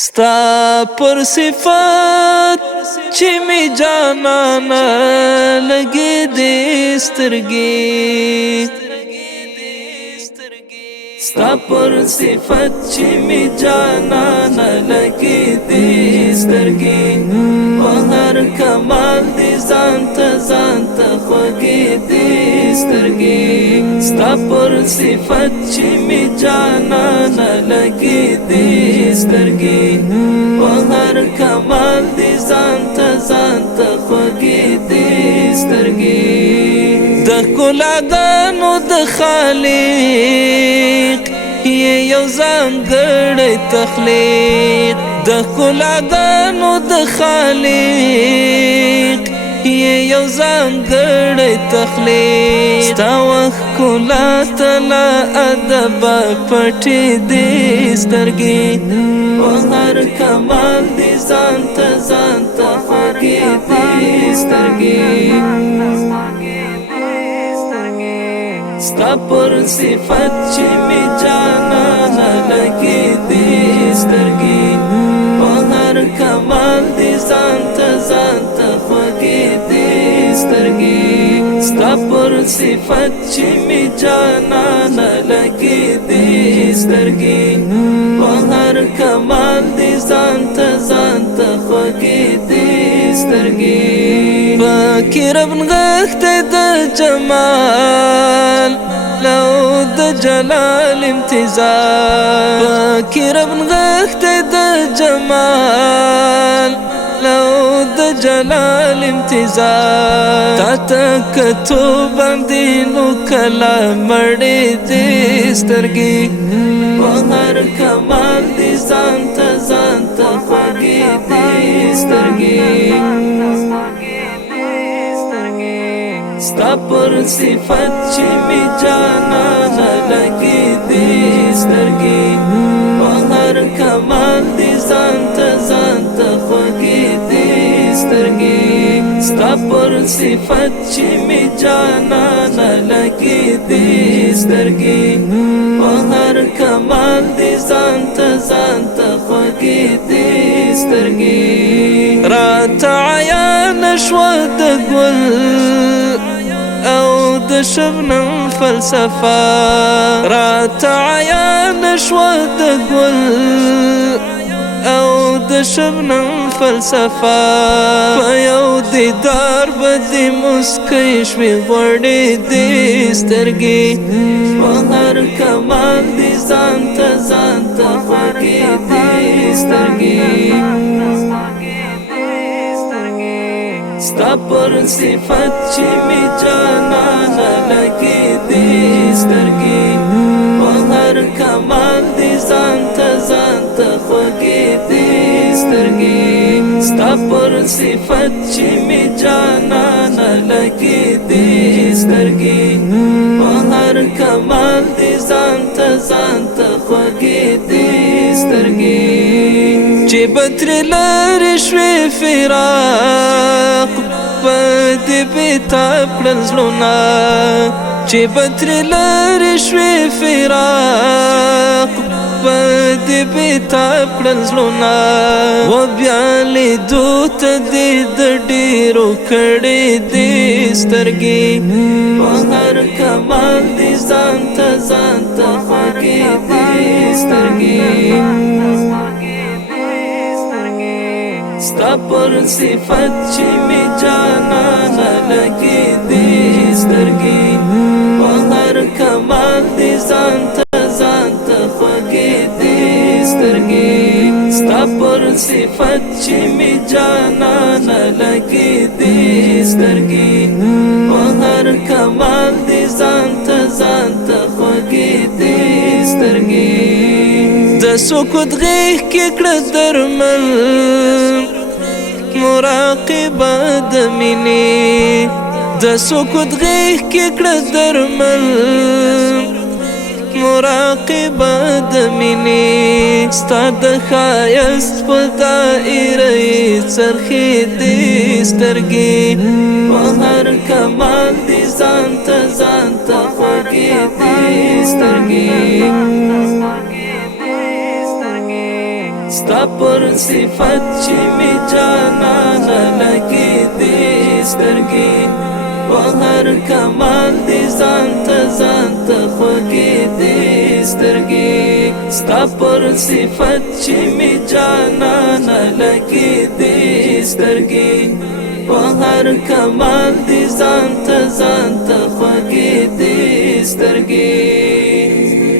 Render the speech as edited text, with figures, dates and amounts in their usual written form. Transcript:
ستا پر صفات چې می جانانا لګي دې سترګې ستا پر صفات چې می جانانا لګي دې سترګې په هر کمال دې ځان ته خوږې دې سترګې ستا پر صفات چې می جانانا لګي دې سترګې په هر کمال دې ځان ته خوږې دې سترګې د ګلادانو د خالق یو ځانګړی تخلیق د ګلادانو د خالق یو ځانګړی تخلیق ستا وښکلا ته له ادبه پټې دې سترګې په هر کمال دې ځان ته خوږې دې سترګې ستا پر صفت چې می جانانا لګي دې سترګې په هر کمال دې ځان ته خوږې دې سترګې ستا پر صفت چې می جانانا لګي دې سترګې په هر کمال دې ځان ته خوږې دې سترګې پکې رب نغښتی د جمال لو د جلال امتزاج پکې رب نغښتی د جمال لو د جلال امتزاج تا ته کتو باندې نو کله مړې دې سترګې په هر کمال دې ځان ته خوږې دې سترګې ستا پر صفت چې می جانانا لګي دې سترګې په هر کمال دې ځان ته خوږې دې سترګې ستا پر صفت چې می جانانا لګي دې سترګې په هر کمال دې ځان ته خوږې دې سترګې راته عیان شوه د ګل او د شبنم فلسفه راته عیان شوه د ګل او د شبنم فلسفه په یو دیدار به دې مسکی شوې غوړې دې سترګې په هر کمال دې ځان ته خوږې دې سترګې ستا پر صفت چې می جانانا لګي دې سترګې په هر کمال دې ځان ته خوږې دې سترګې ستا پر صفت چې می جانانا لګي دې سترګې په هر کمال دې ځان ته خوږې دې سترګې چې بتر لرې شوې فراق په دې بېتاب کړل زړونه چې بتر لرې شوې فراق په دې بېتاب کړل زړونه و بیا لیدو ته دې د ډېرو کړې دې سترګې په هر کمال دې ځان ته خوږې دې سترګې ستا پر صفت چې می جانانا لګي دې سترګې په هر کمال دې ځان ته خوږې دې سترګې ستا پر صفت چې می جانانا لګي دې سترګې په هر کمال دې ځان ته خوږې دې سترګې د سکوت غېږ کې کړه درمل مراقبه د مینې د سکوت غېږ کې کړه درمل مراقبه د مینې ستا د ښایست په دایره یې څرخې دې سترګې په هر کمال دې ځان ته خوږې دې سترګې ستا پر صفت چې می جانان لګي دې سترګې په هر کمال دې ځان ته خوږې دې سترګې ستا پر صفت چې می جانان لګي دې سترګې په هر کمال دې ځان ته خوږې دې سترګې